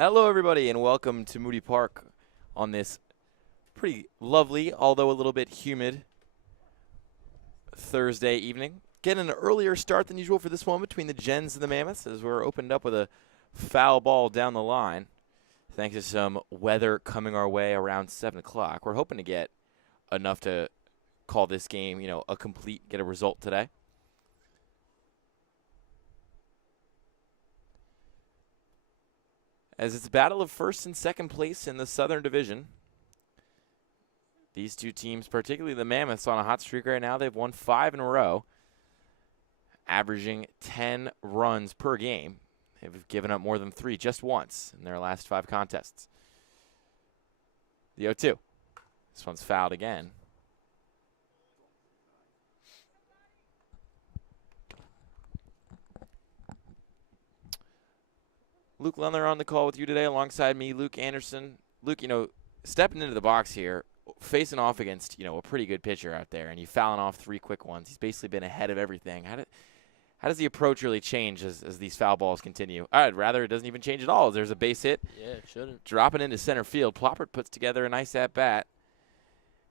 Hello, everybody, and welcome to Moody Park on this pretty lovely, although a little bit humid, Thursday evening. Getting an earlier start than usual for this one between the Gens and the Mammoths, as we're opened up with a foul ball down the line. Thanks to some weather coming our way around 7 o'clock. We're hoping to get enough to call this game, a complete, get a result today. As it's a battle of first and second place in the Southern Division. These two teams, particularly the Mammoths, on a hot streak right now. They've won 5 in a row, averaging 10 runs per game. They've given up more than 3 just once in their last 5 contests. The 0-2. This one's fouled again. Luke Lundler on the call with you today alongside me, Luke Anderson. Luke, stepping into the box here, facing off against, a pretty good pitcher out there, and you fouling off 3 quick ones. He's basically been ahead of everything. How does the approach really change as these foul balls continue? I'd rather it doesn't even change at all. There's a base hit. Yeah, it shouldn't. Dropping into center field. Ploppert puts together a nice at-bat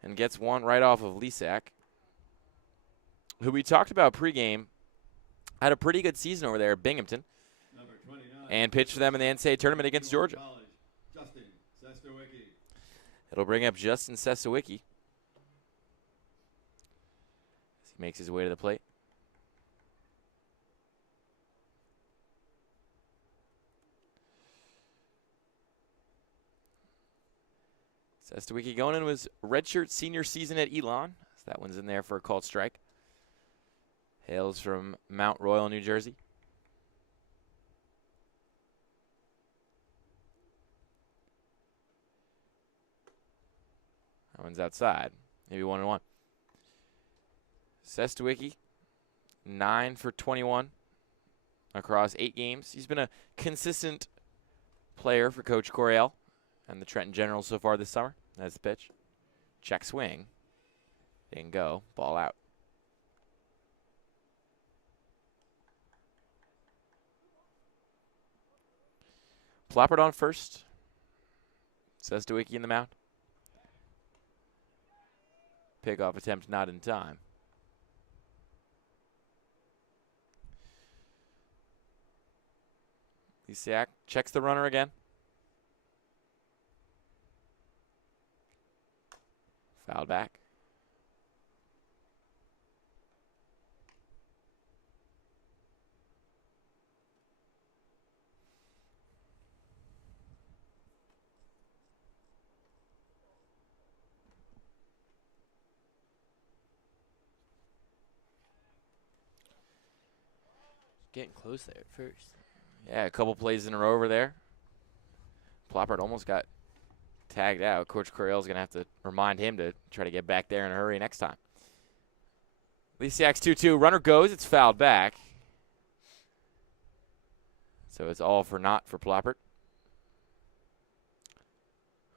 and gets one right off of Lisak, who we talked about pregame. Had a pretty good season over there at Binghamton. And pitched for them in the NCAA tournament against Georgia. It'll bring up Justin Sesowicki as he makes his way to the plate. Sesowicki going into his redshirt senior season at Elon. So that one's in there for a called strike. Hails from Mount Royal, New Jersey. That one's outside. Maybe 1-1. Sesowicki, 9 for 21 across 8 games. He's been a consistent player for Coach Coryell and the Trenton Generals so far this summer. That's the pitch. Check swing. Didn't go. Ball out. Ploppert on first. Sesowicki in the mound. Pickoff attempt not in time. Lisak checks the runner again. Fouled back. Getting close there at first. Yeah, a couple plays in a row over there. Ploppert almost got tagged out. Coach Coryell's going to have to remind him to try to get back there in a hurry next time. Lisak's 2-2. Runner goes. It's fouled back. So it's all for naught for Ploppert.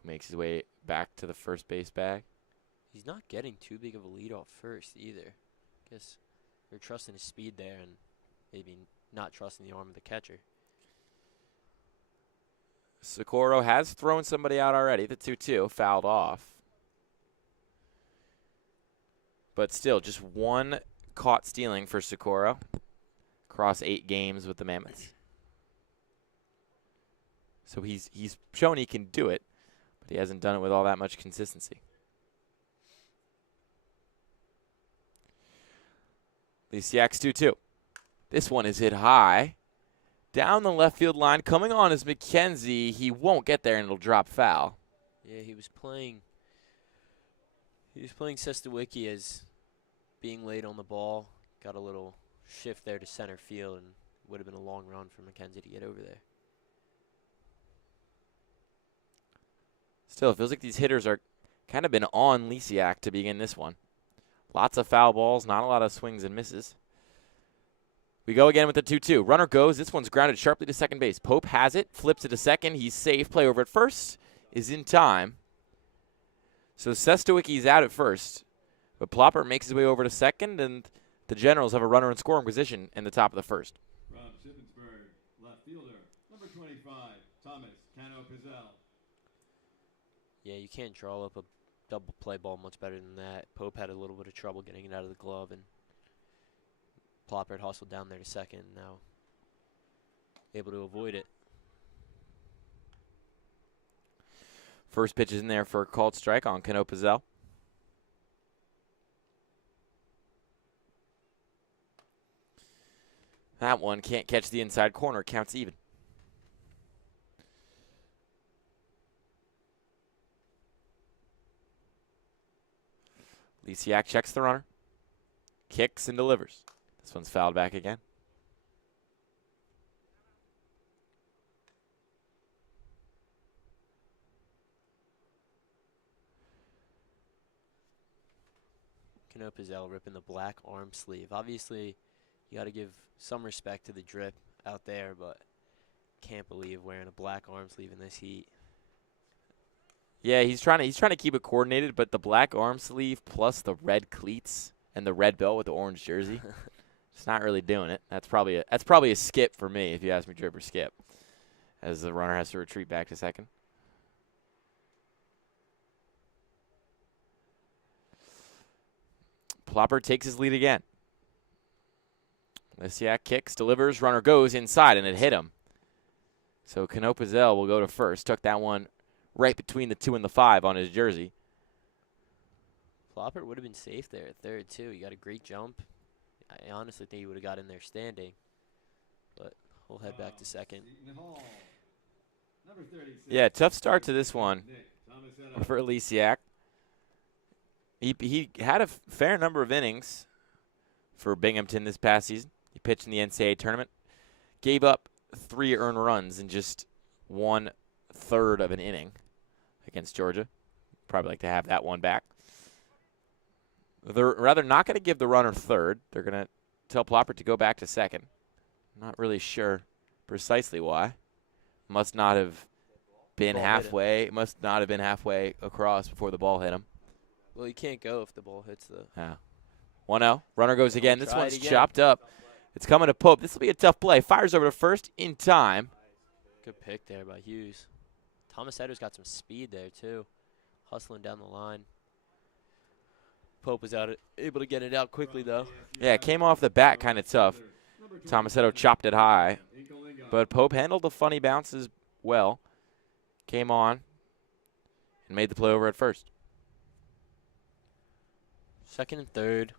Makes his way back to the first base bag. He's not getting too big of a lead off first either. Guess they're trusting his speed there and maybe not trusting the arm of the catcher. Socorro has thrown somebody out already. The 2-2 fouled off. But still, just one caught stealing for Socorro across 8 games with the Mammoths. So he's shown he can do it, but he hasn't done it with all that much consistency. Lisak's 2-2. This one is hit high. Down the left field line. Coming on is McKenzie. He won't get there, and it'll drop foul. Yeah, he was playing Sesowicki as being late on the ball. Got a little shift there to center field, and would have been a long run for McKenzie to get over there. Still, it feels like these hitters are kind of been on Lisak to begin this one. Lots of foul balls, not a lot of swings and misses. We go again with the 2-2. Runner goes. This one's grounded sharply to second base. Pope has it, flips it to second. He's safe. Play over at first is in time. So Sesowicki's out at first, but Ploppert makes his way over to second, and the Generals have a runner in scoring position in the top of the first. From Shippensburg, left fielder, number 25, Thomas Cannon. Yeah, you can't draw up a double play ball much better than that. Pope had a little bit of trouble getting it out of the glove, and Plopper had hustled down there to second, and now able to avoid it. First pitch is in there for a called strike on Cano Pizzell. That one can't catch the inside corner. Counts even. Lisiak checks the runner. Kicks and delivers. This one's fouled back again. Cano Pizzell ripping the black arm sleeve. Obviously, you got to give some respect to the drip out there, but can't believe wearing a black arm sleeve in this heat. Yeah, he's trying to keep it coordinated, but the black arm sleeve plus the red cleats and the red belt with the orange jersey, it's not really doing it. That's probably a skip for me if you ask me, drip or skip, as the runner has to retreat back to second. Plopper takes his lead again. Lisiak kicks, delivers, runner goes inside, and it hit him. So Cano Pizzell will go to first. Took that one right between the 2 and the 5 on his jersey. Plopper would have been safe there at third, too. He got a great jump. I honestly think he would have got in there standing. But we'll head back to second. Yeah, tough start to this one for Lisiak. He had a fair number of innings for Binghamton this past season. He pitched in the NCAA tournament. Gave up 3 earned runs in just 1/3 of an inning against Georgia. Probably like to have that one back. They're rather not going to give the runner third. They're going to tell Plopper to go back to second. Not really sure precisely why. Must not have been halfway. Must not have been halfway across before the ball hit him. Well, you can't go if the ball hits the. Yeah. 1-0. Runner goes again. This Try it one's again. chopped up. It's coming to Pope. This will be a tough play. Fires over to first in time. Good pick there by Hughes. Thomas Edwards got some speed there, too. Hustling down the line. Pope was able to get it out quickly, though. Yeah, it came off the bat kind of tough. Tomasetto chopped it high. But Pope handled the funny bounces well. Came on and made the play over at first. Second and third.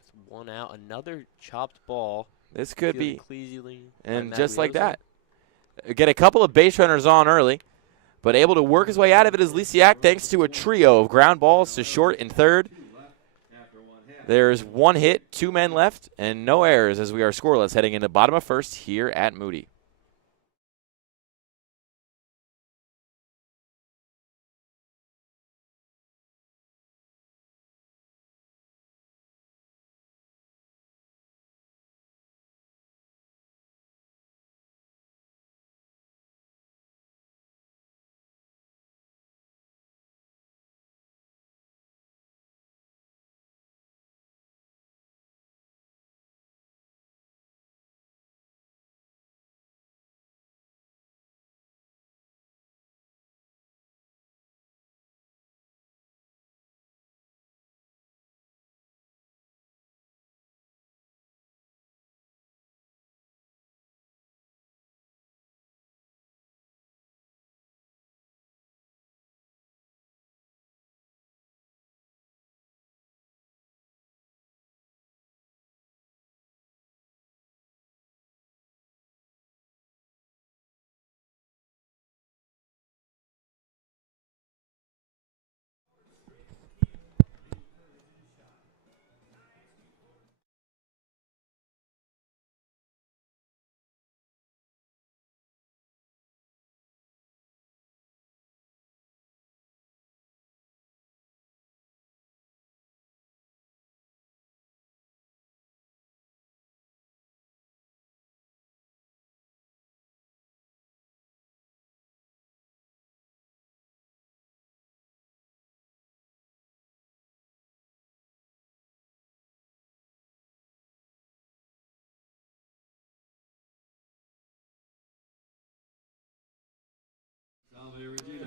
It's 1 out. Another chopped ball. This could be. Cleasily And just like that. Get a couple of base runners on early, but able to work his way out of it is Lisiak thanks to a trio of ground balls to short and third. There's 1 hit, 2 men left, and no errors as we are scoreless heading into bottom of first here at Moody.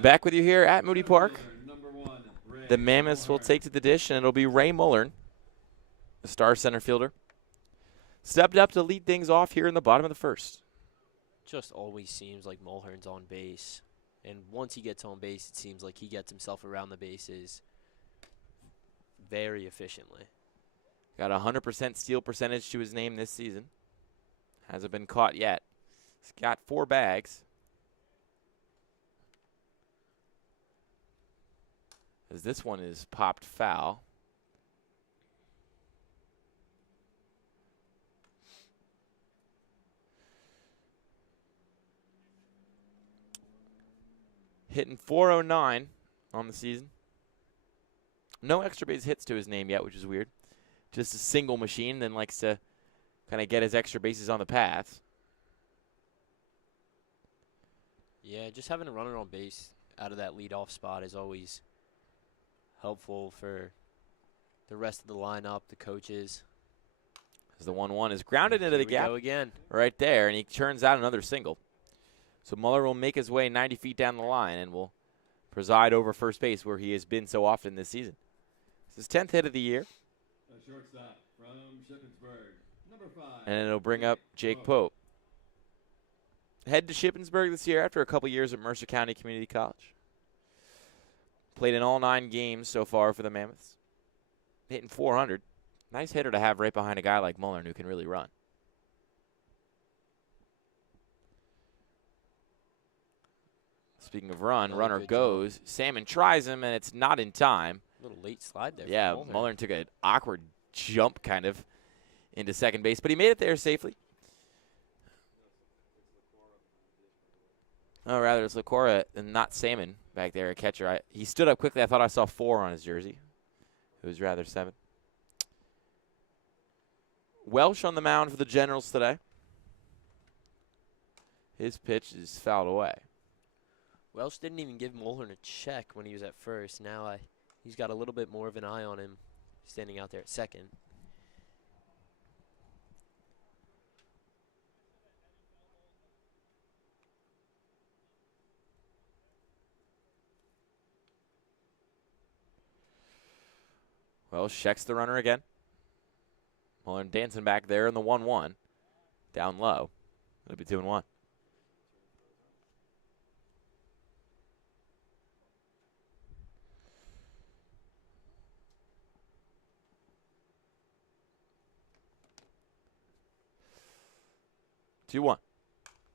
Back with you here at Moody Park. The Mammoths will take to the dish, and it'll be Ray Mullern, the star center fielder. Stepped up to lead things off here in the bottom of the first. Just always seems like Mulhern's on base. And once he gets on base, it seems like he gets himself around the bases very efficiently. Got a 100% steal percentage to his name this season. Hasn't been caught yet. He's got 4 bags. As this one is popped foul. Hitting .409 on the season. No extra base hits to his name yet, which is weird. Just a single machine, then likes to kind of get his extra bases on the paths. Yeah, just having a runner on base out of that leadoff spot is always helpful for the rest of the lineup, the coaches. As the 1-1 is grounded into the Here we gap go again. right there, and he turns out another single. So Muller will make his way 90 feet down the line and will preside over first base where he has been so often this season. It's his 10th hit of the year. Shortstop from Shippensburg, number 5. And it'll bring up Jake Pope. Head to Shippensburg this year after a couple years at Mercer County Community College. Played in all 9 games so far for the Mammoths. Hitting .400. Nice hitter to have right behind a guy like Muller who can really run. Speaking of run, Oh, runner good goes. Salmon tries him, and it's not in time. A little late slide there. Yeah, from Muller took an awkward jump kind of into second base, but he made it there safely. Oh, rather, it's Lacora and not Salmon back there, a catcher. He stood up quickly. I thought I saw 4 on his jersey. It was rather 7. Welsh on the mound for the Generals today. His pitch is fouled away. Welsh didn't even give Mulhern a check when he was at first. Now he's got a little bit more of an eye on him standing out there at second. Welsh checks the runner again. Muller dancing back there in the 1-1. Down low. It'll be 2-1.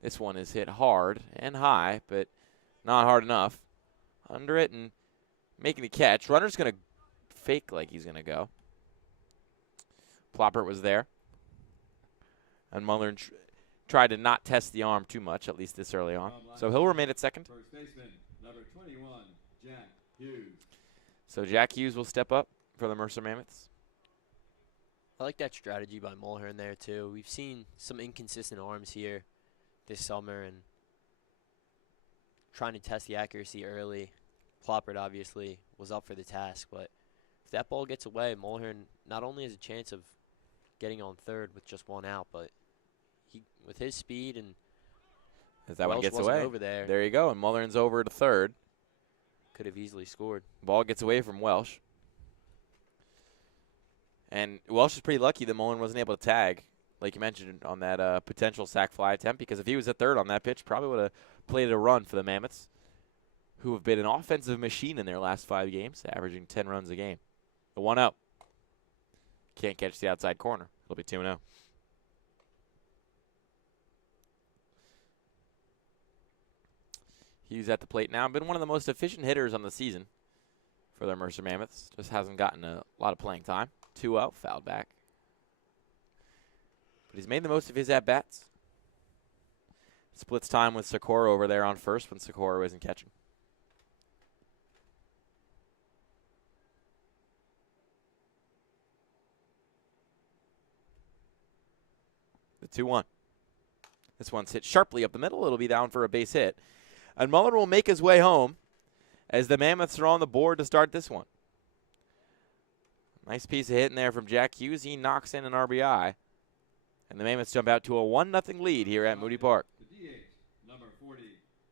This one is hit hard and high, but not hard enough. Under it and making the catch. Runner's going to fake like he's going to go. Ploppert was there. And Muller tried to not test the arm too much, at least this early on. So he'll remain at second. First baseman, number 21, Jack Hughes. So Jack Hughes will step up for the Mercer Mammoths. I like that strategy by Mulhern there, too. We've seen some inconsistent arms here this summer and trying to test the accuracy early. Ploppert obviously was up for the task, but if that ball gets away, Mulhern not only has a chance of getting on third with just 1 out, but he, with his speed and as that Welsh one gets wasn't away. over there. There you go, and Mullern's over to third. Could have easily scored. Ball gets away from Welsh. And Welsh is pretty lucky that Mullern wasn't able to tag, like you mentioned, on that potential sac fly attempt, because if he was at third on that pitch, probably would have played a run for the Mammoths, who have been an offensive machine in their last 5 games, averaging 10 runs a game. The 1-0. Can't catch the outside corner. It'll be 2-0. Hughes at the plate now. Been one of the most efficient hitters on the season for the Mercer Mammoths. Just hasn't gotten a lot of playing time. 2-0, fouled back. But he's made the most of his at-bats. Splits time with Socorro over there on first when Socorro isn't catching. The 2-1. This one's hit sharply up the middle. It'll be down for a base hit. And Muller will make his way home as the Mammoths are on the board to start this one. Nice piece of hitting there from Jack Hughes. He knocks in an RBI. And the Mammoths jump out to a 1-0 lead here at Moody Park. The DH, number 40,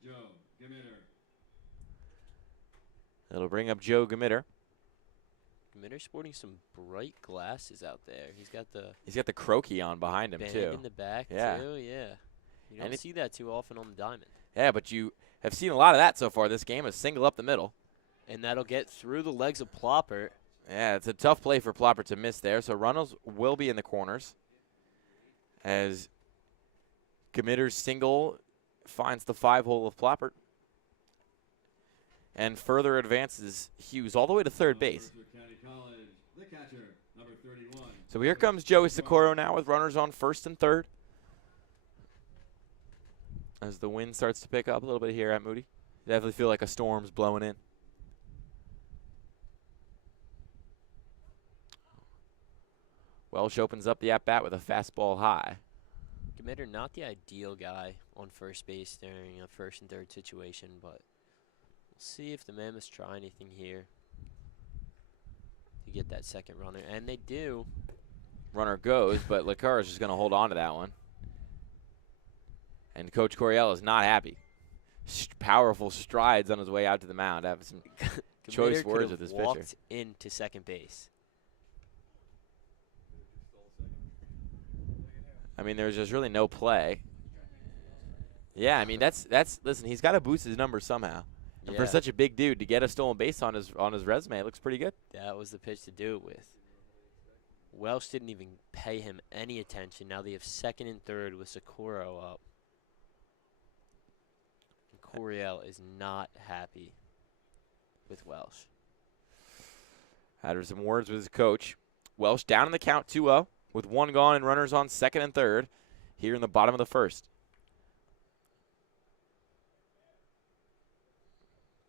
Joe Giminer. It'll bring up Joe Gamitter. Gmitter's sporting some bright glasses out there. He's got the croaky on behind him band too. in the back Yeah. too. Yeah. You And don't see that too often on the diamond. Yeah, but you have seen a lot of that so far this game. A single up the middle. And that'll get through the legs of Plopper. Yeah, it's a tough play for Plopper to miss there. So runners will be in the corners as Gamitter's single finds the 5-hole of Plopper and further advances Hughes all the way to third base. Mercer County College, the catcher, number 31. So here comes Joey Socorro now with runners on first and third. As the wind starts to pick up a little bit here at Moody. Definitely feel like a storm's blowing in. Welsh opens up the at-bat with a fastball high. Gmitter, not the ideal guy on first base during a first and third situation, but we'll see if the Mammoths try anything here to get that second runner. And they do. Runner goes, but Lacar is just going to hold on to that one. And Coach Coriel is not happy. Powerful strides on his way out to the mound. I have some choice words with this pitcher. Walked into second base. I mean, there's just really no play. Yeah, I mean that's listen, he's got to boost his numbers somehow. And for such a big dude to get a stolen base on his resume, it looks pretty good. That was the pitch to do it with. Welsh didn't even pay him any attention. Now they have second and third with Socorro up. And Coriel is not happy with Welsh. Had some words with his coach. Welsh down in the count 2-0 with one gone and runners on second and third here in the bottom of the first.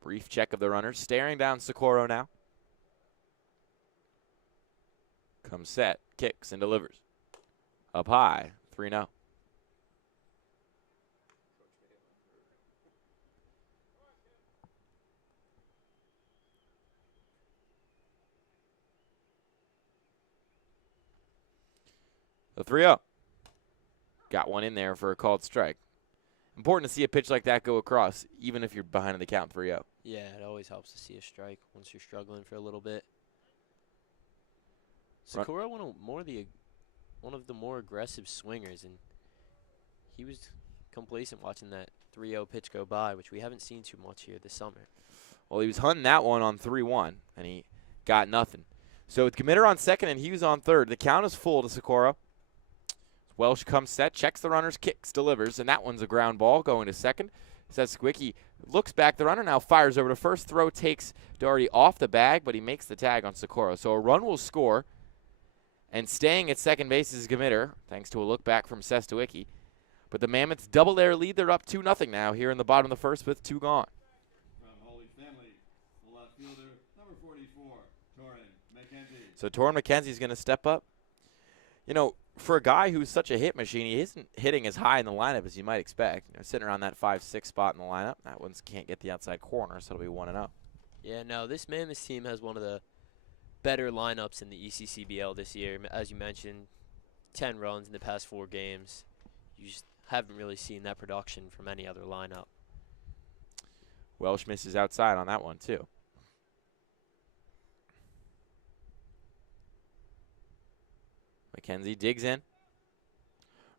Brief check of the runners. Staring down Socorro now. Comes set, kicks, and delivers. Up high, 3-0. The 3-0. Got one in there for a called strike. Important to see a pitch like that go across, even if you're behind in the count 3-0. Yeah, it always helps to see a strike once you're struggling for a little bit. Socorro one of the more aggressive swingers, and he was complacent watching that 3-0 pitch go by, which we haven't seen too much here this summer. Well, he was hunting that one on 3-1, and he got nothing. So with Gmitter on second and Hughes on third, the count is full to Socorro. Welsh comes set, checks the runners, kicks, delivers, and that one's a ground ball going to second. Sesquicky looks back. The runner now fires over to first. Throw takes Doherty off the bag, but he makes the tag on Socorro. So a run will score. And staying at second base is Gmitter, thanks to a look back from Sestawicki. But the Mammoths double their lead. They're up 2-0 now here in the bottom of the first with 2 gone. From Holy Family, the left fielder, number 44, Torrin McKenzie. So Torrin McKenzie's going to step up. You know, for a guy who's such a hit machine, he isn't hitting as high in the lineup as you might expect. You know, sitting around that 5-6 spot in the lineup. That one can't get the outside corner, so it'll be 1-0. Yeah, no, this Mammoths team has one of the better lineups in the ECCBL this year. As you mentioned, 10 runs in the past 4 games. You just haven't really seen that production from any other lineup. Welsh misses outside on that one, too. McKenzie digs in.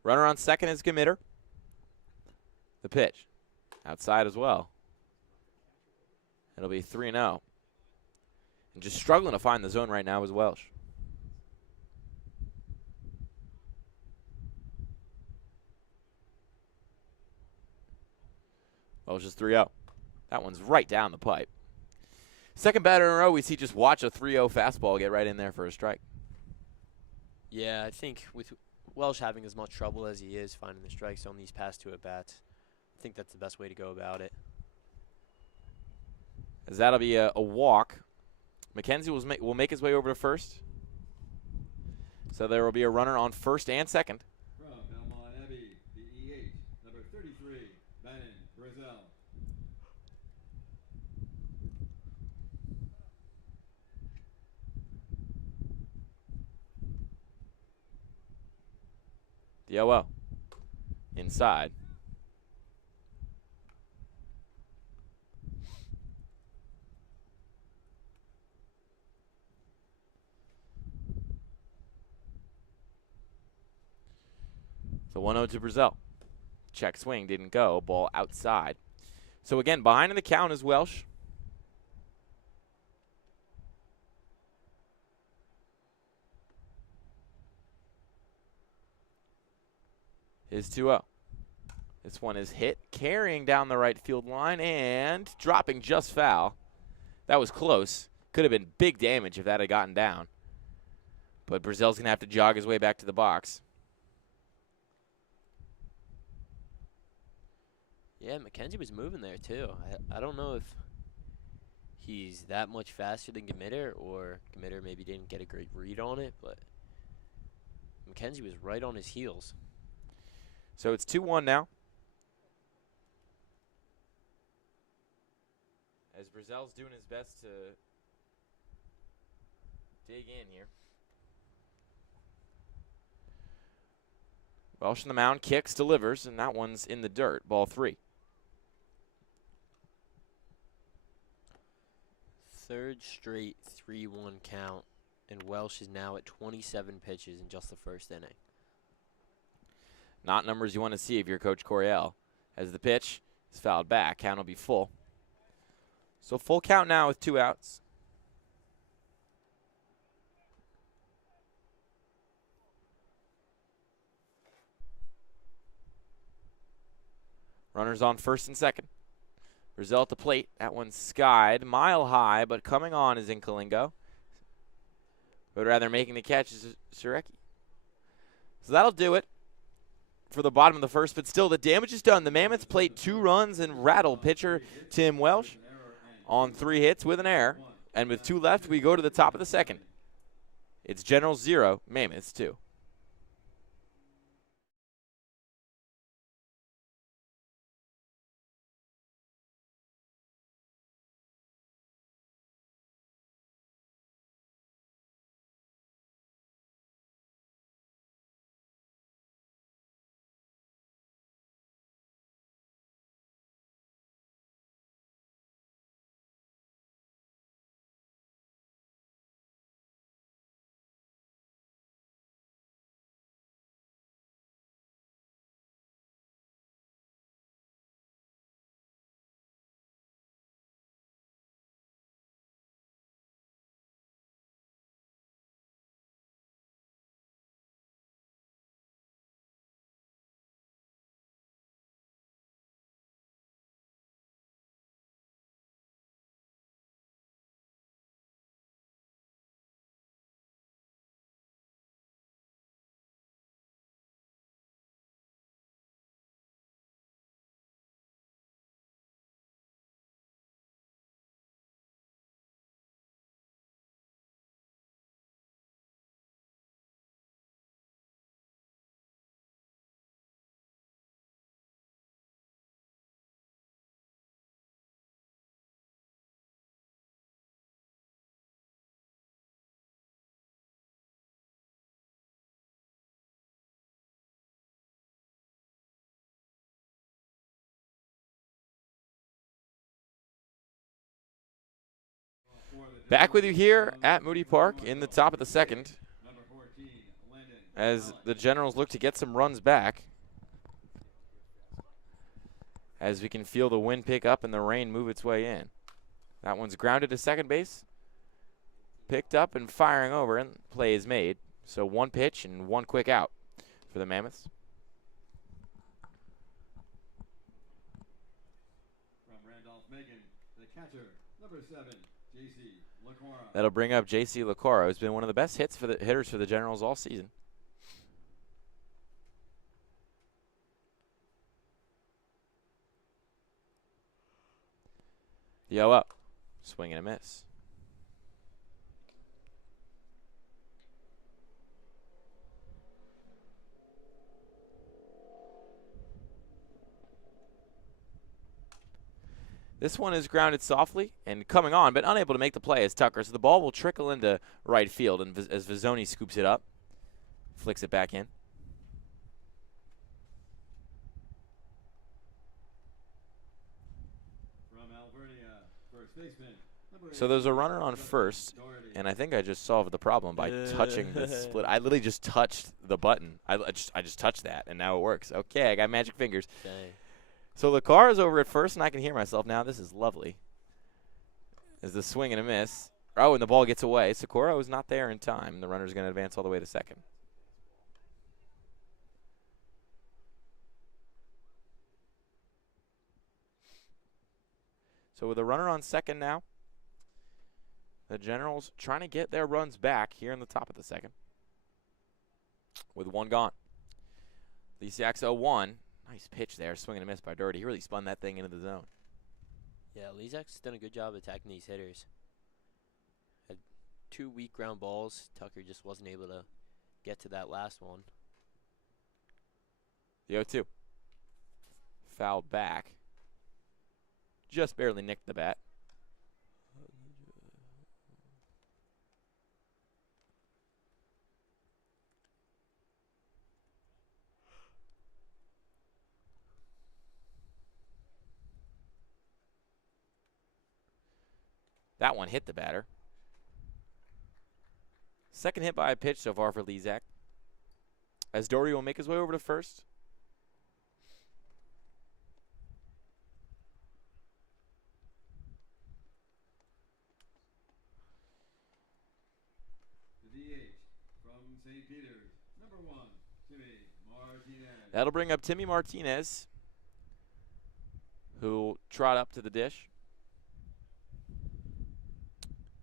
Runner on second is Gmitter. The pitch. Outside as well. It'll be 3-0. And just struggling to find the zone right now is Welsh. Welsh is 3-0. That one's right down the pipe. Second batter in a row, we see just watch a 3-0 fastball get right in there for a strike. Yeah, I think with Welsh having as much trouble as he is finding the strikes on these past 2 at-bats, I think that's the best way to go about it. As that'll be a walk. McKenzie will make his way over to first. So there will be a runner on first and second. From Belmont Abbey, the EH, number 33, Bannon Brazil. The 0-0. Inside. So 1-0 to Brazil. Check swing didn't go. Ball outside. So again, behind in the count is Welsh. Is 2-0. This one is hit, carrying down the right field line and dropping just foul. That was close. Could have been big damage if that had gotten down. But Brazil's going to have to jog his way back to the box. Yeah, McKenzie was moving there too. I don't know if he's that much faster than Gmitter, or Gmitter maybe didn't get a great read on it, but McKenzie was right on his heels. So it's 2-1 now. As Brazil's doing his best to dig in here. Welsh on the mound, kicks, delivers, and that one's in the dirt. Ball 3. Third straight 3-1 count, and Welsh is now at 27 pitches in just the first inning. Not numbers you want to see if you're Coach Coryell. As the pitch is fouled back, count will be full. So full count now with 2 outs. Runners on first and second. Brazil at the plate. That one's skied, mile high, but coming on is Inkalingo. But rather making the catch is Surecki. So that'll do it for the bottom of the first, but still the damage is done. The Mammoths played 2 runs and rattled pitcher Tim Welsh on 3 hits with an error. And with 2 left, we go to the top of the second. It's Generals 0, Mammoths 2. Back with you here at Moody Park in the top of the second as the Generals look to get some runs back. As we can feel the wind pick up and the rain move its way in. That one's grounded to second base. Picked up and firing over, and play is made. So 1 pitch and 1 quick out for the Mammoths. From Randolph-Macon, the catcher, number 7, J.C. Lacora. That'll bring up J.C. Lacora, who's been one of the best hitters for the Generals all season. The 0-0. Swing and a miss. This one is grounded softly and coming on, but unable to make the play as Tucker. So the ball will trickle into right field, and as Vizzoni scoops it up, flicks it back in. From Alvernia, first baseman, So there's a runner on first, and I think I just solved the problem by touching the split. I literally just touched the button. I just touched that, and now it works. Okay, I got magic fingers. Dang. So the car is over at first, and I can hear myself now. This is lovely. There's the swing and a miss. Oh, and the ball gets away. Socorro is not there in time. The runner's going to advance all the way to second. So with a runner on second now, the Generals trying to get their runs back here in the top of the second. With one gone. Lisiak's 0-1. Nice pitch there. Swing and a miss by Doherty. He really spun that thing into the zone. Yeah, Lezak's done a good job attacking these hitters. Had 2 weak ground balls. Tucker just wasn't able to get to that last one. The 0-2. Foul back. Just barely nicked the bat. That one hit the batter. Second hit by a pitch so far for Lezak. As Doherty will make his way over to first. The DH from St. Peter's, number 1, Timmy Martinez. That'll bring up Timmy Martinez, who'll trot up to the dish.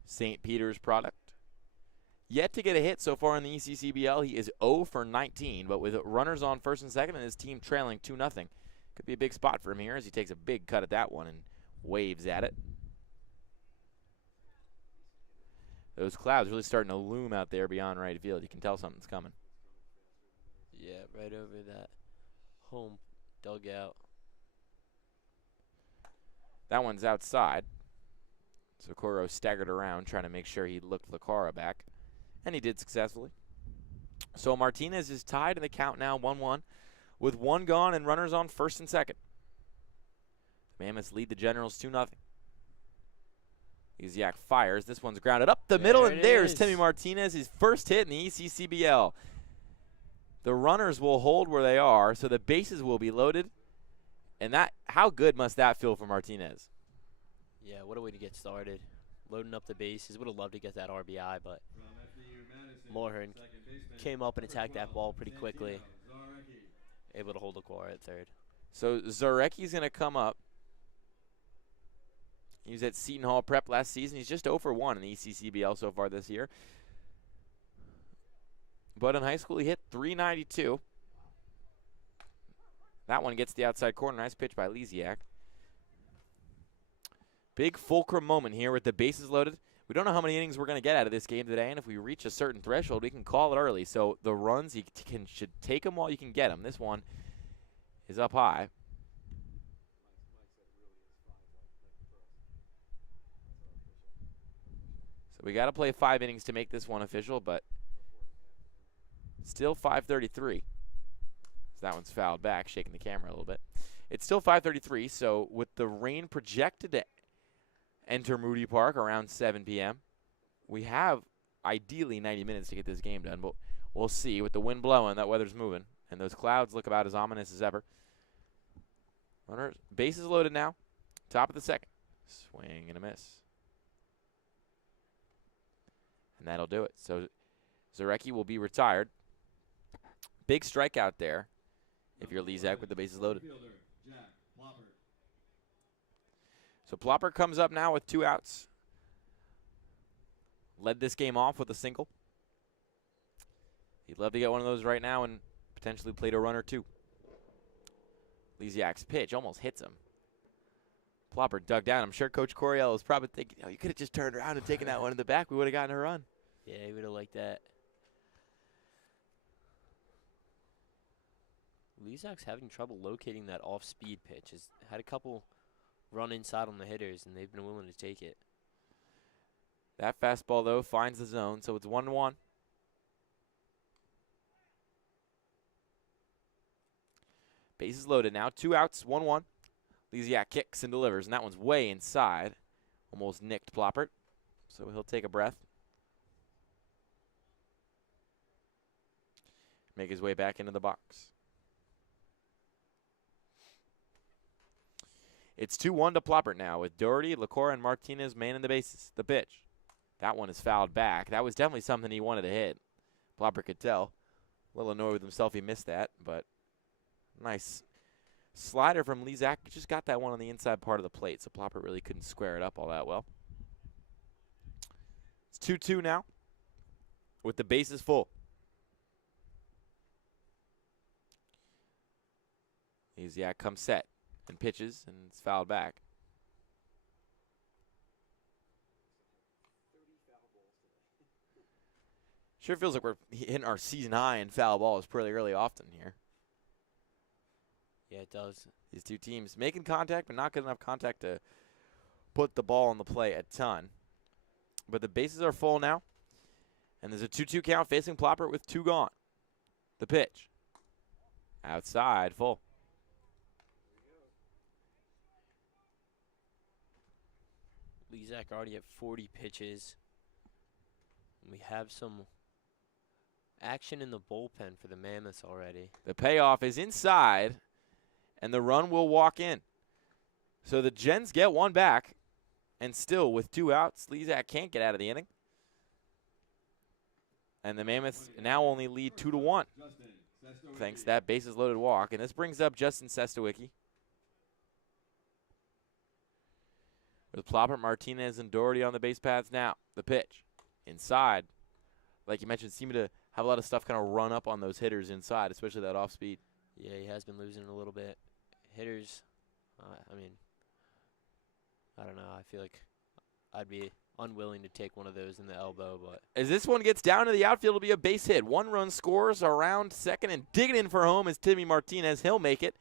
St. Peter's product. Yet to get a hit so far in the ECCBL. He is 0 for 19, but with runners on first and second and his team trailing 2-0. Could be a big spot for him here as he takes a big cut at that one and waves at it. Those clouds really starting to loom out there beyond right field. You can tell something's coming. Yeah, right over that home dugout. That one's outside. Socorro staggered around trying to make sure he looked Lacara back. And he did successfully. So Martinez is tied in the count now 1-1 with one gone and runners on first and second. The Mammoths lead the Generals 2-0. Lesiak fires. This one's grounded up the middle, and there's Timmy Martinez, his first hit in the ECCBL. The runners will hold where they are, so the bases will be loaded. And that, how good must that feel for Martinez? Yeah, what a way to get started. Loading up the bases. Would have loved to get that RBI, but Mulhern came up and attacked that ball pretty quickly. Able to hold the core at third. So Zarecki's going to come up. He was at Seton Hall Prep last season. He's just 0 for 1 in the ECCBL so far this year. But in high school, he hit .392. That one gets the outside corner. Nice pitch by Lesiak. Big fulcrum moment here with the bases loaded. We don't know how many innings we're going to get out of this game today, and if we reach a certain threshold, we can call it early. So the runs, you should take them while you can get them. This one is up high. So we got to play 5 innings to make this one official, but still 5:33. So that one's fouled back, shaking the camera a little bit. It's still 5:33, so with the rain projected to enter Moody Park around 7 p.m., we have ideally 90 minutes to get this game done, but we'll see. With the wind blowing, that weather's moving, and those clouds look about as ominous as ever. Runners, bases loaded now. Top of the second. Swing and a miss. And that'll do it. So Zarecki will be retired. Big strikeout there if you're Lezak with the bases loaded. So Plopper comes up now with 2 outs. Led this game off with a single. He'd love to get one of those right now and potentially play to a run or 2. Lesiak's pitch almost hits him. Plopper dug down. I'm sure Coach Coryell was probably thinking, oh, you could have just turned around and taken that one in the back. We would have gotten a run. Yeah, he would have liked that. Lezak's having trouble locating that off-speed pitch. Has had a couple run inside on the hitters, and they've been willing to take it. That fastball, though, finds the zone, so it's 1-1. Bases loaded now. 2 outs, 1-1. Lesiak kicks and delivers, and that one's way inside. Almost nicked Ploppert, so he'll take a breath. Make his way back into the box. It's 2-1 to Ploppert now with Doherty, LaCour, and Martinez manning the bases. The pitch. That one is fouled back. That was definitely something he wanted to hit. Ploppert could tell. A little annoyed with himself he missed that, but nice slider from Lezak. Just got that one on the inside part of the plate, so Ploppert really couldn't square it up all that well. It's 2-2 now with the bases full. Lezak comes set and pitches, and it's fouled back. Sure feels like we're hitting our season high in foul balls pretty often here. Yeah, it does. These two teams making contact, but not good enough contact to put the ball on the play a ton. But the bases are full now, and there's a 2-2 count facing Ploppert with 2 gone. The pitch. Outside, full. Lezak already at 40 pitches. We have some action in the bullpen for the Mammoths already. The payoff is inside, and the run will walk in. So the Gens get one back, and still with 2 outs, Lezak can't get out of the inning. And the Mammoths now only lead 2-1, thanks to that bases-loaded walk. And this brings up Justin Sestawicki. With Ploppert, Martinez, and Doherty on the base paths now. The pitch. Inside. Like you mentioned, seeming to have a lot of stuff kind of run up on those hitters inside, especially that off speed. Yeah, he has been losing a little bit. Hitters, I mean, I don't know. I feel like I'd be unwilling to take one of those in the elbow, but as this one gets down to the outfield, it'll be a base hit. 1 run scores around second, and digging in for home is Timmy Martinez. He'll make it.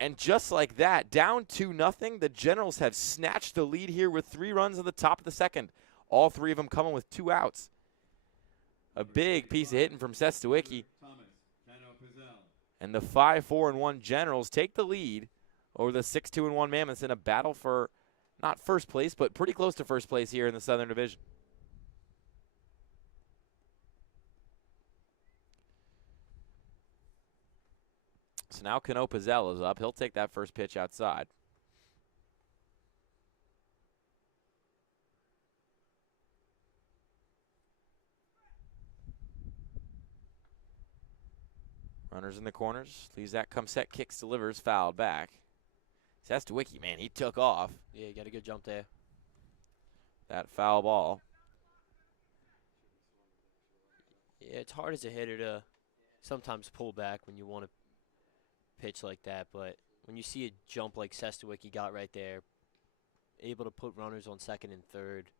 And just like that, down 2-0, the Generals have snatched the lead here with 3 runs at the top of the second. All 3 of them coming with 2 outs. A big piece of hitting from Sestawicki. And the 5-4-1 Generals take the lead over the 6-2-1 Mammoths in a battle for not first place, but pretty close to first place here in the Southern Division. So now Cano Pizzell is up. He'll take that first pitch outside. Runners in the corners. Lezak comes set, kicks, delivers, fouled back. Sestawicki, man, he took off. yeah, he got a good jump there. That foul ball. Yeah, it's hard as a hitter to sometimes pull back when you want to pitch like that, but when you see a jump like Sestawicki got right there, able to put runners on second and third,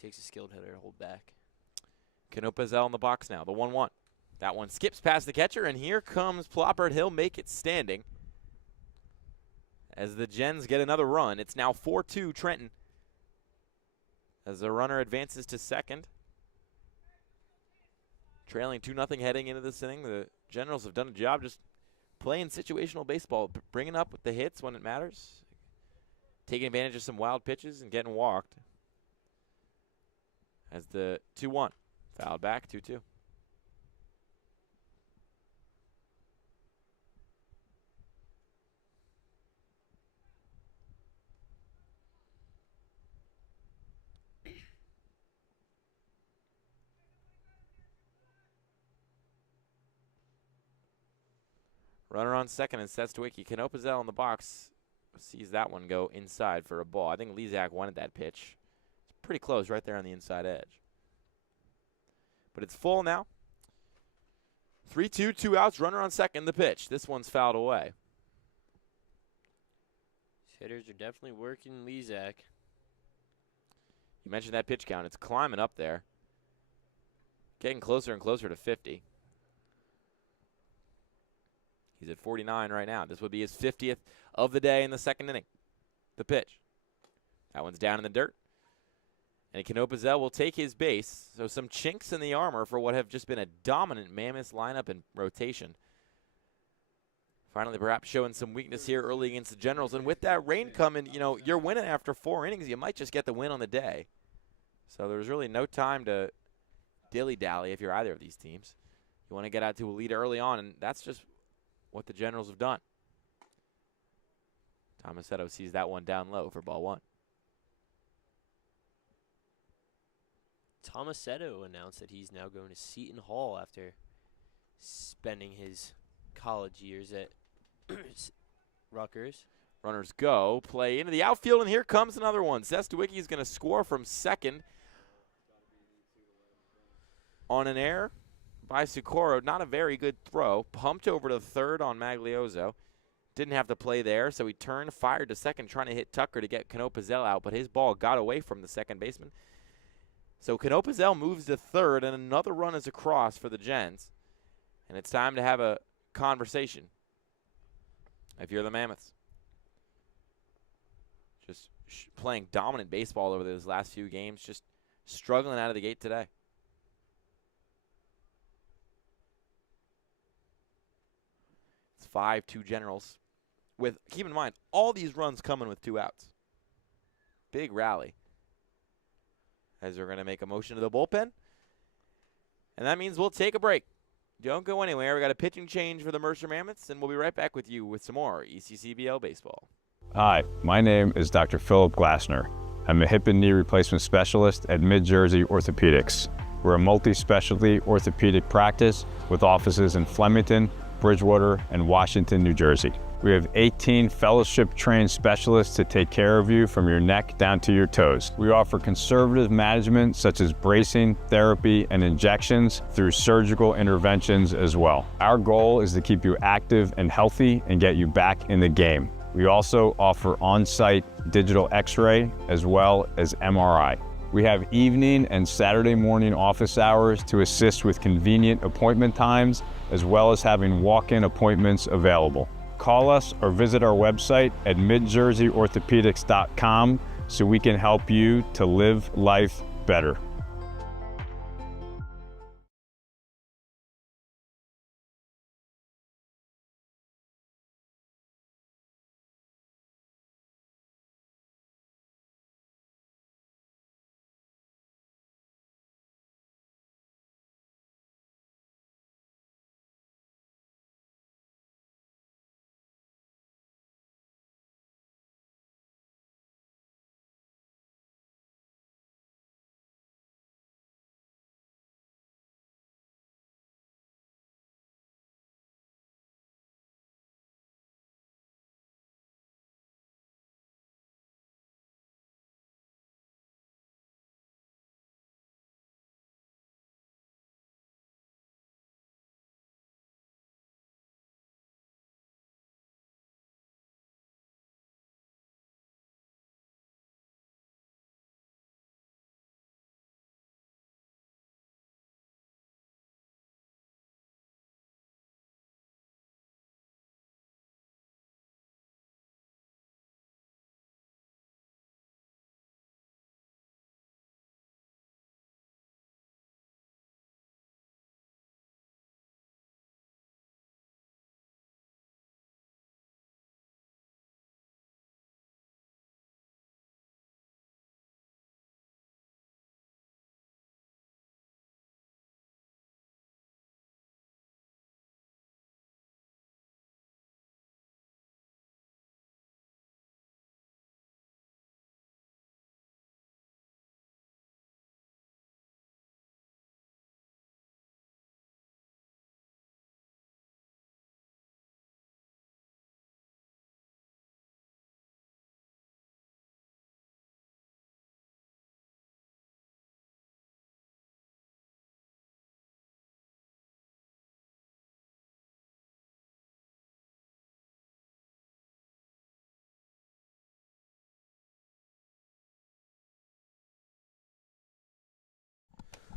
takes a skilled hitter to hold back. Cano Pizzell in the box now, the 1-1. That one skips past the catcher, and here comes Ploppert. He'll make it standing. As the Gens get another run, it's now 4-2 Trenton. As the runner advances to second. Trailing 2-0 heading into this inning. The Generals have done a job just playing situational baseball, bringing up with the hits when it matters, taking advantage of some wild pitches and getting walked. As the 2-1, fouled back, 2-2. Runner on second and Sestawicki. Cano Pizzell in the box sees that one go inside for a ball. I think Lezak wanted that pitch. It's pretty close right there on the inside edge. But it's full now. 3-2, 2 outs, runner on second, the pitch. This one's fouled away. Hitters are definitely working Lezak. You mentioned that pitch count. It's climbing up there. Getting closer and closer to 50. He's at 49 right now. This would be his 50th of the day in the second inning. The pitch. That one's down in the dirt. And Cano Pizzell will take his base. So some chinks in the armor for what have just been a dominant Mammoths lineup and rotation. Finally, perhaps showing some weakness here early against the Generals. And with that rain coming, you know, you're winning after 4 innings. You might just get the win on the day. So there was really no time to dilly-dally if you're either of these teams. You want to get out to a lead early on, and that's just what the Generals have done. Tomasetto sees that one down low for ball 1. Tomasetto announced that he's now going to Seton Hall after spending his college years at Rutgers. Runners go, play into the outfield, and here comes another one. Zestawicki is going to score from second on an error by Socorro. Not a very good throw. Pumped over to third on Magliozzo. Didn't have to play there, so he turned, fired to second, trying to hit Tucker to get Cano-Pazell out, but his ball got away from the second baseman. So Cano-Pazell moves to third, and another run is across for the Gens. And it's time to have a conversation if you're the Mammoths. Just playing dominant baseball over those last few games, just struggling out of the gate today. It's 5-2 Generals. With, keep in mind, all these runs coming with 2 outs. Big rally. As they're going to make a motion to the bullpen. And that means we'll take a break. Don't go anywhere. We got a pitching change for the Mercer Mammoths, and we'll be right back with you with some more ECCBL baseball. Hi, my name is Dr. Philip Glassner. I'm a hip and knee replacement specialist at Mid-Jersey Orthopedics. We're a multi-specialty orthopedic practice with offices in Flemington, Bridgewater, and Washington, New Jersey. We have 18 fellowship-trained specialists to take care of you from your neck down to your toes. We offer conservative management such as bracing, therapy, and injections through surgical interventions as well. Our goal is to keep you active and healthy and get you back in the game. We also offer on-site digital x-ray as well as MRI. We have evening and Saturday morning office hours to assist with convenient appointment times, as well as having walk-in appointments available. Call us or visit our website at midjerseyorthopedics.com so we can help you to live life better.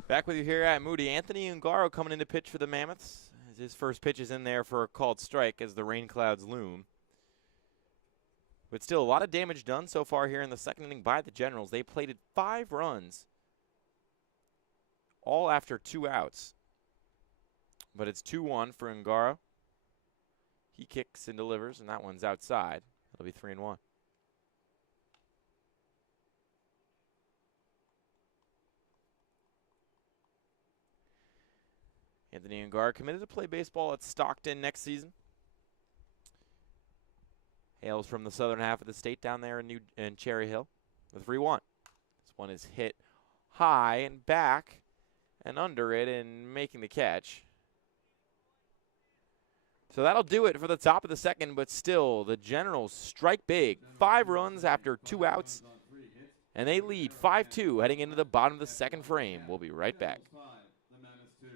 Back with you here at Moody. Anthony Ungaro coming in to pitch for the Mammoths. His first pitch is in there for a called strike as the rain clouds loom. But still, a lot of damage done so far here in the second inning by the Generals. They plated 5 runs, all after 2 outs. But it's 2-1 for Ungaro. He kicks and delivers, and that one's outside. It'll be 3-1. Anthony Ungar committed to play baseball at Stockton next season. Hails from the southern half of the state down there in Cherry Hill. The 3-1. This one is hit high and back and under it and making the catch. So that'll do it for the top of the second, but still the Generals strike big. 5 runs after 2 outs, and they lead 5-2 heading into the bottom of the second frame. We'll be right back. The Mammoths 2.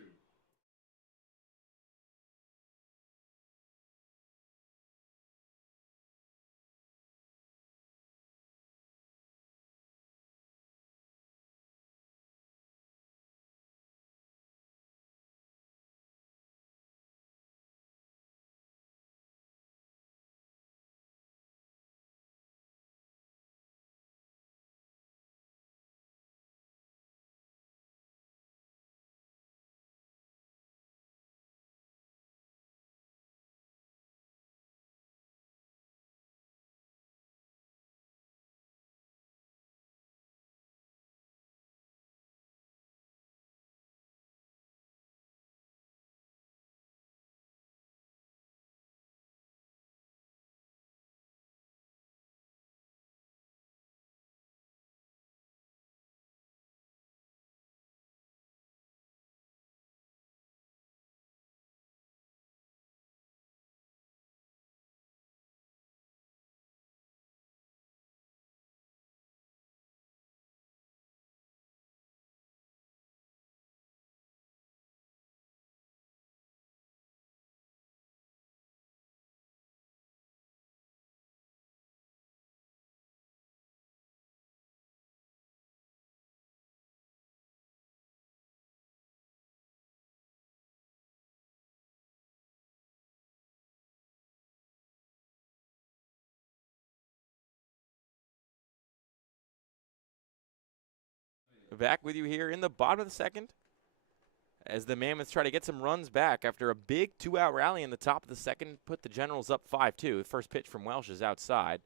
Back with you here in the bottom of the second as the Mammoths try to get some runs back after a big 2-out rally in the top of the second. Put the Generals up 5-2. The first pitch from Welsh is outside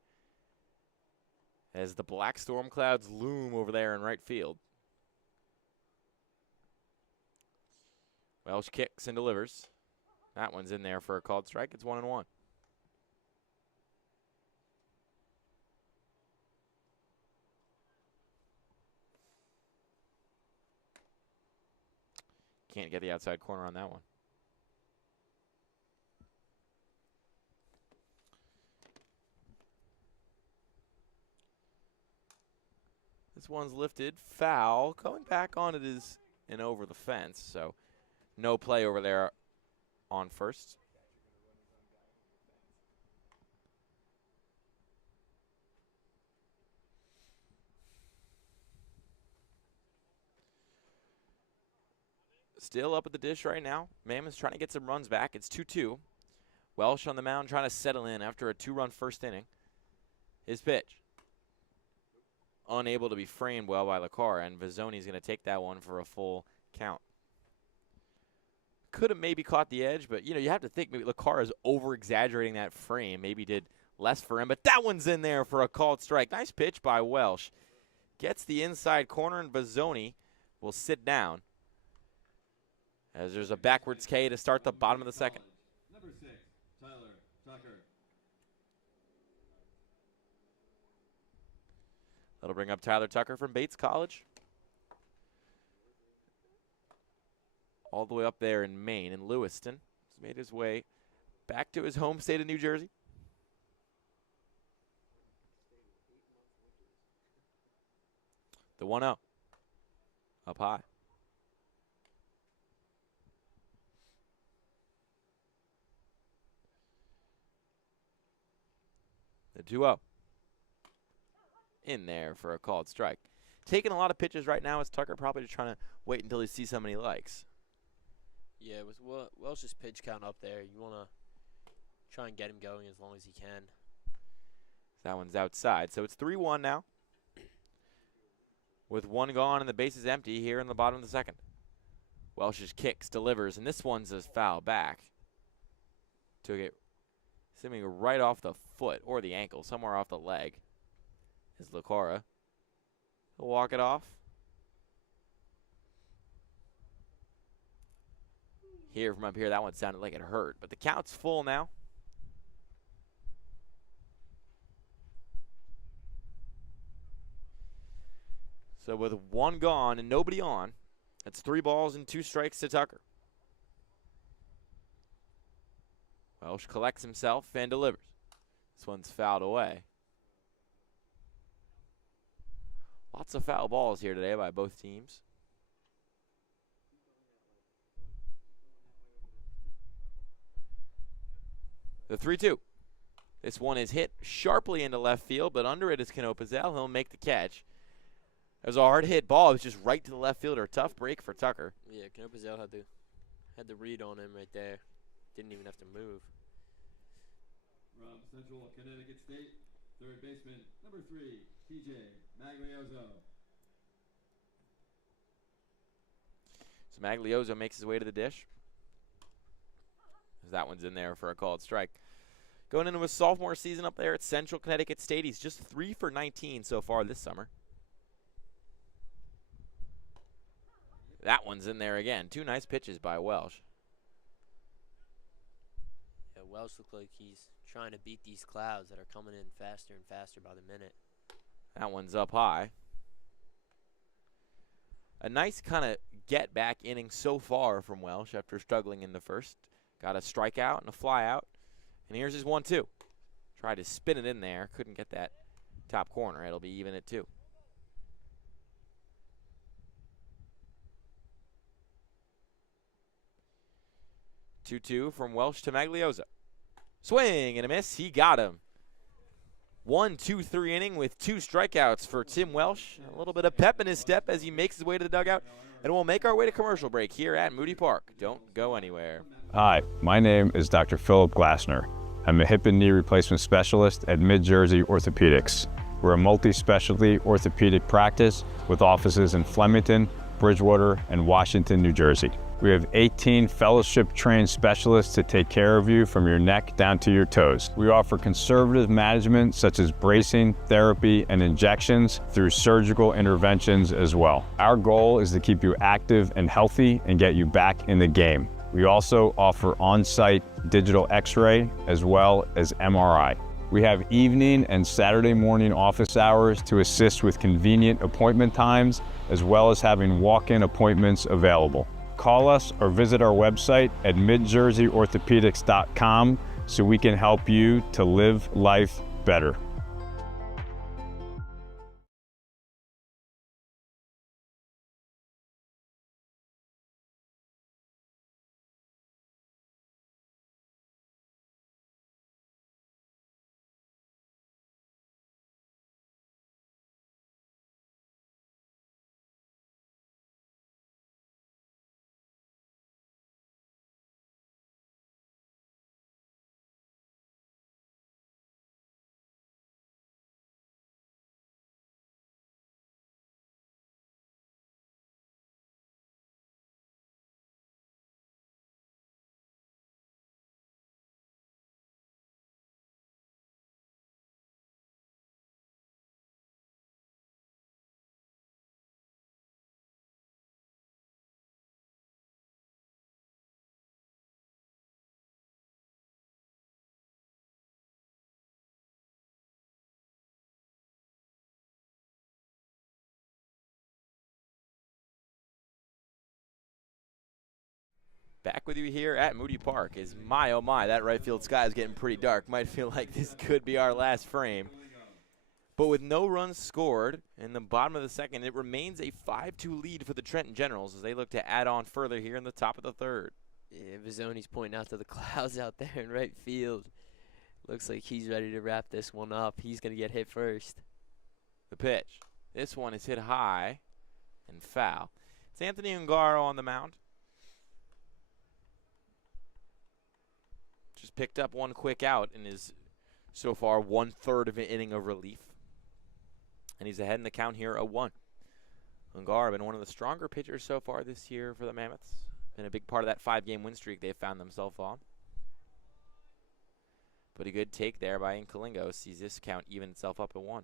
as the black storm clouds loom over there in right field. Welsh kicks and delivers. That one's in there for a called strike. It's 1-1. Can't get the outside corner on that one. This one's lifted, foul. Going back on it is and over the fence, so no play over there on first. Still up at the dish right now. Mammoths trying to get some runs back. It's 2-2. Welsh on the mound trying to settle in after a 2-run first inning. His pitch. Unable to be framed well by LaCar, and Vizzoni's going to take that one for a full count. Could have maybe caught the edge, but, you have to think maybe LaCar is over-exaggerating that frame. Maybe did less for him, but that one's in there for a called strike. Nice pitch by Welsh. Gets the inside corner, and Vizzoni will sit down as there's a backwards K to start the bottom of the second. Number 6, Tyler Tucker. That'll bring up Tyler Tucker from Bates College. All the way up there in Maine, in Lewiston. He's made his way back to his home state of New Jersey. The 1-0. Up high. The 2-0. In there for a called strike. Taking a lot of pitches right now is Tucker, probably just trying to wait until he sees somebody he likes. Yeah, with Welsh's pitch count up there, you want to try and get him going as long as he can. That one's outside. So it's 3-1 now. With one gone and the bases empty here in the bottom of the second. Welsh's kicks, delivers, and this one's a foul back. Took it Seeming right off the foot or the ankle, somewhere off the leg, is Lacora. He'll walk it off. Here from up here, that one sounded like it hurt, but the count's full now. So with one gone and nobody on, that's 3 balls and 2 strikes to Tucker. Welsh collects himself and delivers. This one's fouled away. Lots of foul balls here today by both teams. The 3-2. This one is hit sharply into left field, but under it is Canopizel. He'll make the catch. It was a hard hit ball. It was just right to the left fielder. Tough break for Tucker. Yeah, Canopizel had the read on him right there. Didn't even have to move. From Central Connecticut State, third baseman, number 3, TJ Maglioso. So Maglioso makes his way to the dish. That one's in there for a called strike. Going into his sophomore season up there at Central Connecticut State, he's just 3 for 19 so far this summer. That one's in there again. 2 nice pitches by Welsh. Yeah, Welsh looks like he's trying to beat these clouds that are coming in faster and faster by the minute. That one's up high. A nice kind of get-back inning so far from Welsh after struggling in the first. Got a strikeout and a flyout. And here's his 1-2. Tried to spin it in there. Couldn't get that top corner. It'll be even at 2. Two from Welsh to Maglioso. Swing and a miss. He got him. 1-2-3 inning with 2 strikeouts for Tim Welsh. A little bit of pep in his step as he makes his way to the dugout. And we'll make our way to commercial break here at Moody Park. Don't go anywhere. Hi, my name is Dr. Philip Glassner. I'm a hip and knee replacement specialist at Mid-Jersey Orthopedics. We're a multi-specialty orthopedic practice with offices in Flemington, Bridgewater, and Washington, New Jersey. We have 18 fellowship-trained specialists to take care of you from your neck down to your toes. We offer conservative management such as bracing, therapy, and injections through surgical interventions as well. Our goal is to keep you active and healthy and get you back in the game. We also offer on-site digital x-ray as well as MRI. We have evening and Saturday morning office hours to assist with convenient appointment times, as well as having walk-in appointments available. Call us or visit our website at midjerseyorthopedics.com so we can help you to live life better. Back with you here at Moody Park is my, oh my, that right field sky is getting pretty dark. Might feel like this could be our last frame. But with no runs scored in the bottom of the second, it remains a 5-2 lead for the Trenton Generals as they look to add on further here in the top of the third. Yeah, Vizzoni's pointing out to the clouds out there in right field. Looks like he's ready to wrap this one up. He's going to get hit first. The pitch. This one is hit high and foul. It's Anthony Ungaro on the mound. Just picked up one quick out in his, so far, 1/3 of an inning of relief. And he's ahead in the count here, 0-1. Ungaro been one of the stronger pitchers so far this year for the Mammoths. Been a big part of that 5-game win streak they've found themselves on. But a good take there by Inkalingo sees this count even itself up at 1.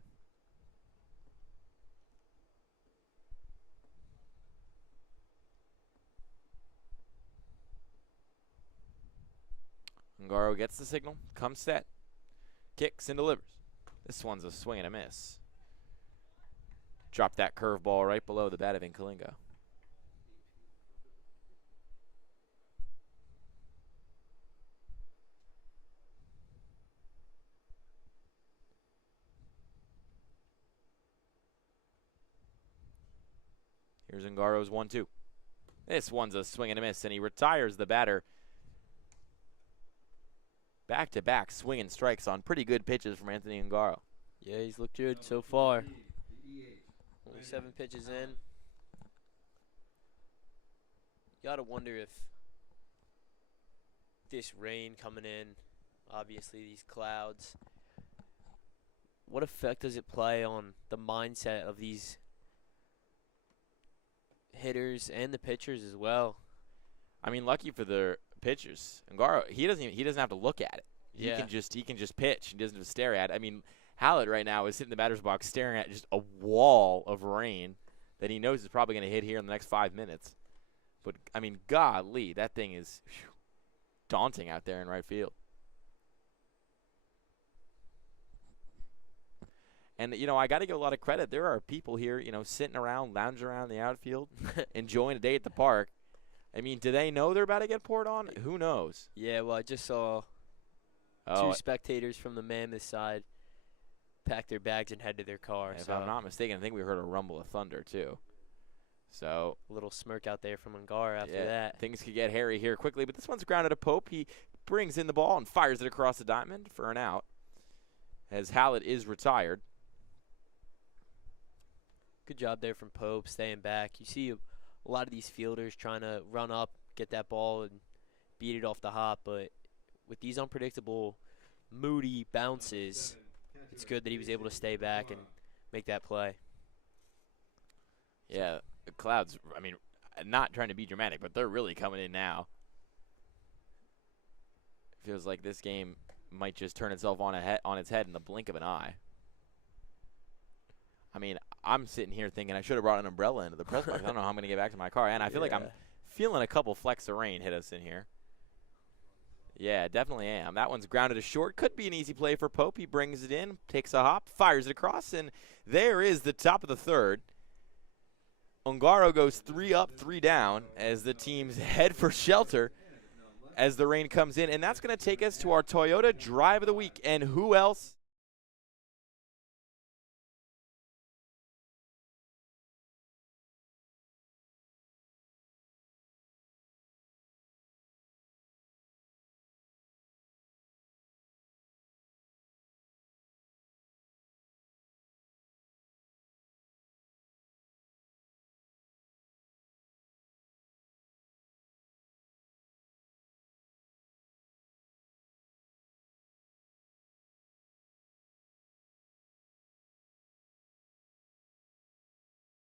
Ungaro gets the signal, comes set, kicks and delivers. This one's a swing and a miss. Dropped that curveball right below the bat of Inkalingo. Here's Ungaro's 1-2. This one's a swing and a miss, and he retires the batter. Back-to-back swinging strikes on pretty good pitches from Anthony Ungaro. Yeah, he's looked good so far. Only 7 pitches in. You gotta wonder if this rain coming in, obviously these clouds, what effect does it play on the mindset of these hitters and the pitchers as well? I mean, lucky for the pitchers, Ungaro, he doesn't have to look at it. He Yeah. can just pitch. He doesn't have to stare at it. I mean, Hallett right now is sitting in the batter's box staring at just a wall of rain that he knows is probably going to hit here in the next 5 minutes. But I mean, golly, that thing is daunting out there in right field. And, you know, I got to give a lot of credit. There are people here, you know, sitting around, lounging around the outfield, enjoying a day at the park. I mean, do they know they're about to get poured on? Who knows? Yeah, well, I just saw two spectators from the Mammoths side pack their bags and head to their car. If So I'm not mistaken, I think we heard a rumble of thunder, too. So a little smirk out there from Ungaro after yeah, that. things could get hairy here quickly, but this one's grounded to Pope. He brings in the ball and fires it across the diamond for an out, as Hallett is retired. Good job there from Pope staying back. You see a lot of these fielders trying to run up, get that ball, and beat it off the hop. But with these unpredictable, moody bounces, it's good that he was able to stay back and make that play. Yeah, the clouds, I mean, not trying to be dramatic, but they're really coming in now. Feels like this game might just turn itself on its head in the blink of an eye. I mean, I'm sitting here thinking I should have brought an umbrella into the press box. I don't know how I'm going to get back to my car. And I feel like I'm feeling a couple flecks of rain hit us in here. Yeah, definitely am. That one's grounded to short. Could be an easy play for Pope. He brings it in, takes a hop, fires it across, and there is the top of the third. Ungaro goes 3 up, 3 down as the teams head for shelter as the rain comes in. And that's going to take us to our Toyota Drive of the Week. And who else?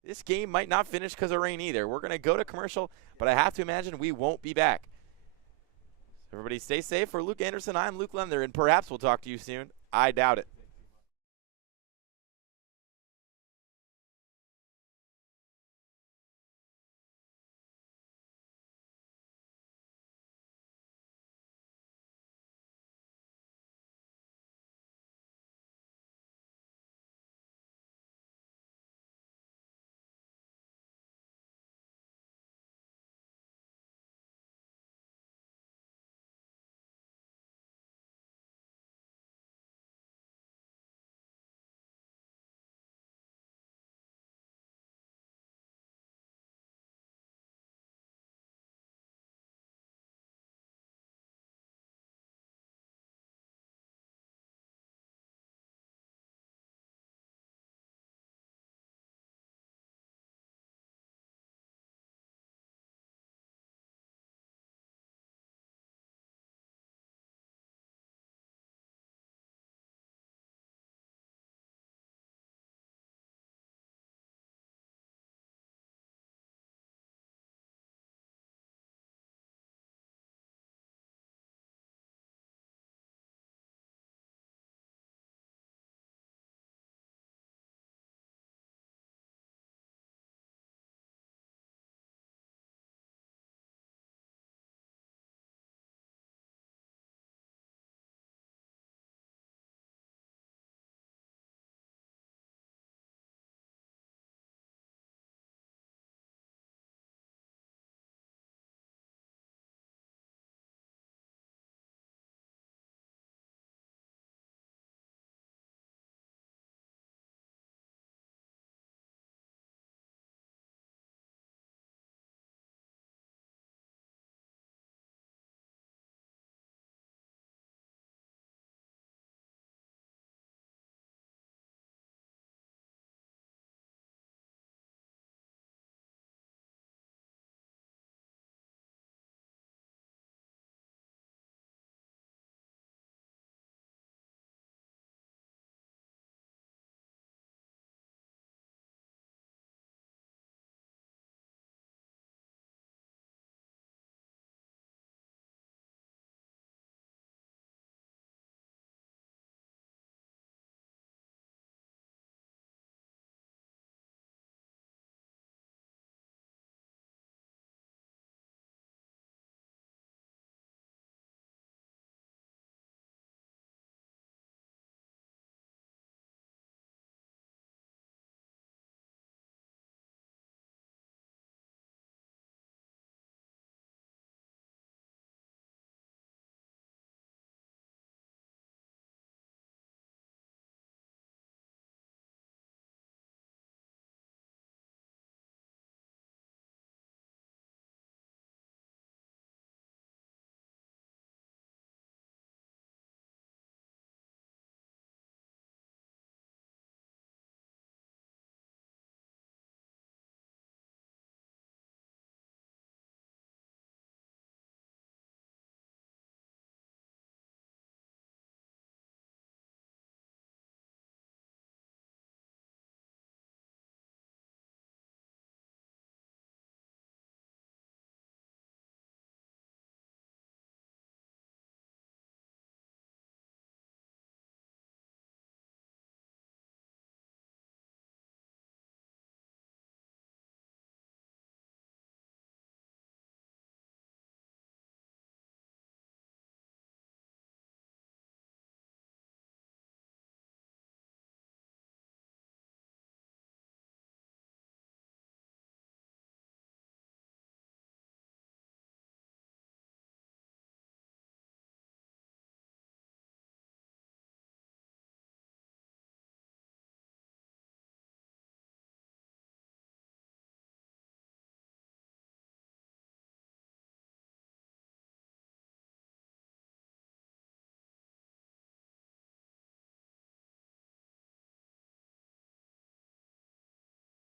This game might not finish because of rain either. We're going to go to commercial, but I have to imagine we won't be back. Everybody stay safe. For Luke Anderson, I'm Luke Lender, and perhaps we'll talk to you soon. I doubt it.